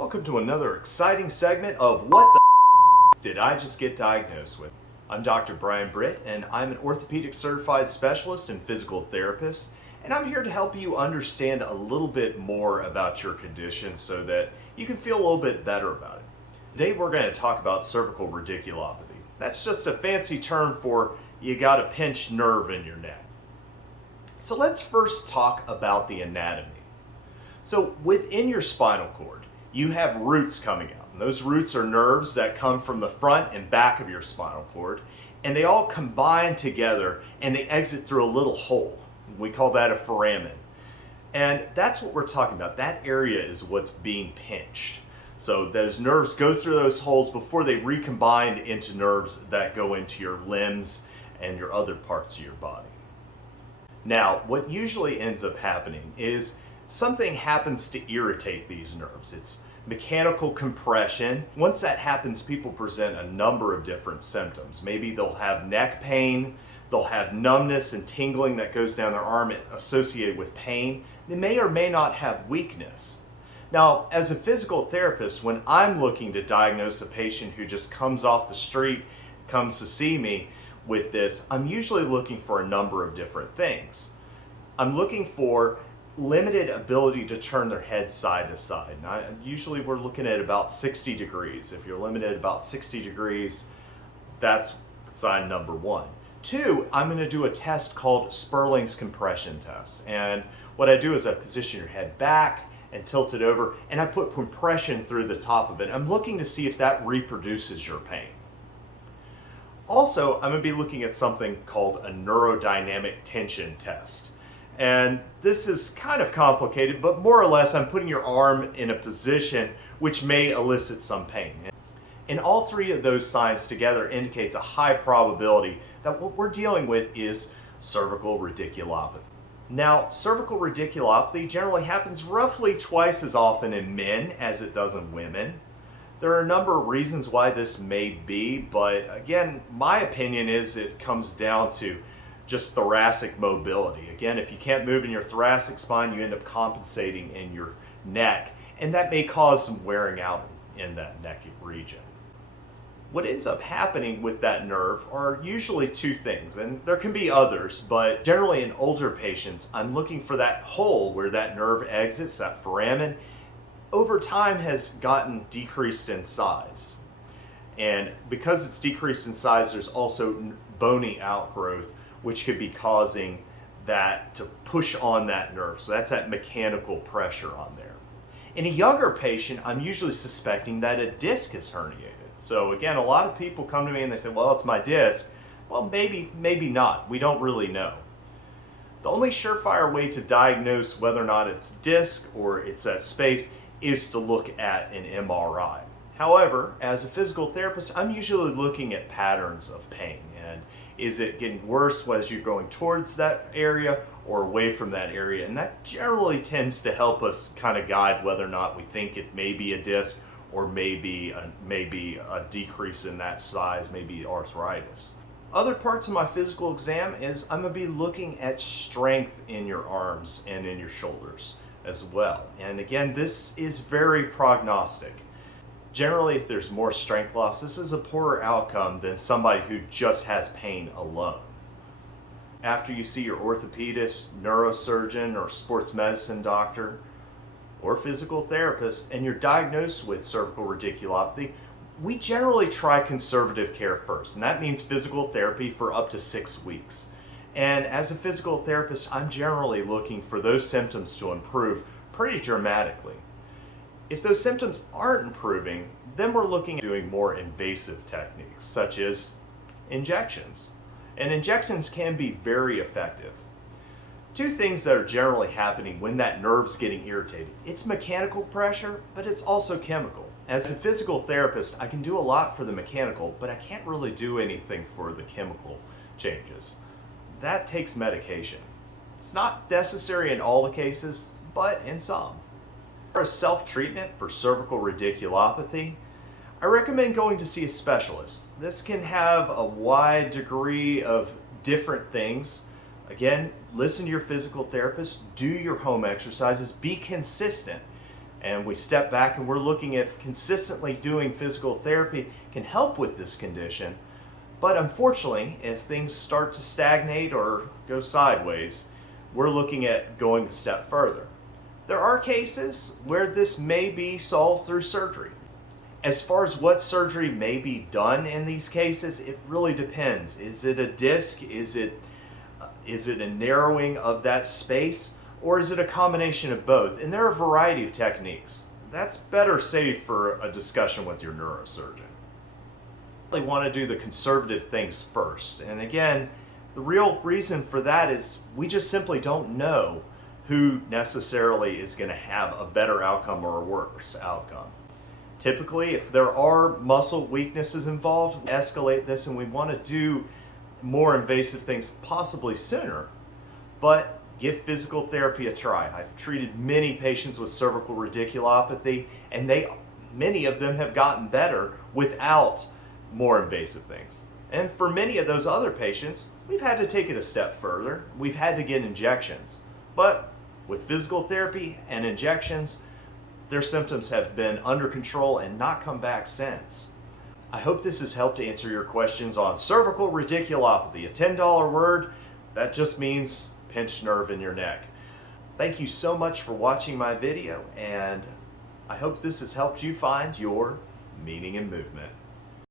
Welcome to another exciting segment of What the Did I Just Get Diagnosed With? I'm Dr. Brian Britt, and I'm an orthopedic certified specialist and physical therapist, and I'm here to help you understand a little bit more about your condition so that you can feel a little bit better about it. Today we're going to talk about cervical radiculopathy. That's just a fancy term for you got a pinched nerve in your neck. So let's first talk about the anatomy. So within your spinal cord, you have roots coming out. And those roots are nerves that come from the front and back of your spinal cord, and they all combine together and they exit through a little hole. We call that a foramen. And that's what we're talking about. That area is what's being pinched. So those nerves go through those holes before they recombine into nerves that go into your limbs and your other parts of your body. Now, what usually ends up happening is something happens to irritate these nerves. It's mechanical compression. Once that happens, people present a number of different symptoms. Maybe they'll have neck pain, they'll have numbness and tingling that goes down their arm associated with pain. They may or may not have weakness. Now, as a physical therapist, when I'm looking to diagnose a patient who just comes off the street, comes to see me with this, I'm usually looking for a number of different things. I'm looking for limited ability to turn their head side to side. Now, usually we're looking at about 60 degrees. If you're limited about 60 degrees, that's sign number one. Two, I'm going to do a test called Sperling's compression test. And what I do is I position your head back and tilt it over, and I put compression through the top of it. I'm looking to see if that reproduces your pain. Also, I'm going to be looking at something called a Neurodynamic Tension test. And this is kind of complicated, but more or less I'm putting your arm in a position which may elicit some pain. And all three of those signs together indicates a high probability that what we're dealing with is cervical radiculopathy. Now, cervical radiculopathy generally happens roughly twice as often in men as it does in women. There are a number of reasons why this may be, but again, my opinion is it comes down to just thoracic mobility. Again, if you can't move in your thoracic spine, you end up compensating in your neck, and that may cause some wearing out in that neck region. What ends up happening with that nerve are usually two things, and there can be others, but generally in older patients, I'm looking for that hole where that nerve exits, that foramen, over time has gotten decreased in size. And because it's decreased in size, there's also bony outgrowth, which could be causing that to push on that nerve. So that's that mechanical pressure on there. In a younger patient, I'm usually suspecting that a disc is herniated. So again, a lot of people come to me and they say, well, it's my disc. Well, maybe not. We don't really know. The only surefire way to diagnose whether or not it's disc or it's that space is to look at an MRI. However, as a physical therapist, I'm usually looking at patterns of pain. And is it getting worse as you're going towards that area or away from that area? And that generally tends to help us kind of guide whether or not we think it may be a disc or maybe a decrease in that size, maybe arthritis. Other parts of my physical exam is I'm going to be looking at strength in your arms and in your shoulders as well. And again, this is very prognostic. Generally, if there's more strength loss, this is a poorer outcome than somebody who just has pain alone. After you see your orthopedist, neurosurgeon, or sports medicine doctor, or physical therapist, and you're diagnosed with cervical radiculopathy, we generally try conservative care first, and that means physical therapy for up to 6 weeks. And as a physical therapist, I'm generally looking for those symptoms to improve pretty dramatically. If those symptoms aren't improving, then we're looking at doing more invasive techniques, such as injections. And injections can be very effective. Two things that are generally happening when that nerve's getting irritated. It's mechanical pressure, but it's also chemical. As a physical therapist, I can do a lot for the mechanical, but I can't really do anything for the chemical changes. That takes medication. It's not necessary in all the cases, but in some. For self-treatment for cervical radiculopathy, I recommend going to see a specialist. This can have a wide degree of different things. Again, listen to your physical therapist, do your home exercises, be consistent. and we step back and we're looking if consistently doing physical therapy can help with this condition. But unfortunately, if things start to stagnate or go sideways, we're looking at going a step further. There are cases where this may be solved through surgery. As far as what surgery may be done in these cases, it really depends. Is it a disc? Is it a narrowing of that space? Or is it a combination of both? And there are a variety of techniques. That's better saved for a discussion with your neurosurgeon. They want to do the conservative things first. And again, the real reason for that is we just simply don't know who necessarily is going to have a better outcome or a worse outcome. Typically, if there are muscle weaknesses involved, we escalate this and we want to do more invasive things possibly sooner, but give physical therapy a try. I've treated many patients with cervical radiculopathy, and many of them have gotten better without more invasive things. And for many of those other patients, we've had to take it a step further. We've had to get injections. But with physical therapy and injections, their symptoms have been under control and not come back since. I hope this has helped to answer your questions on cervical radiculopathy, a $10 word that just means pinched nerve in your neck. Thank you so much for watching my video, and I hope this has helped you find your meaning in movement.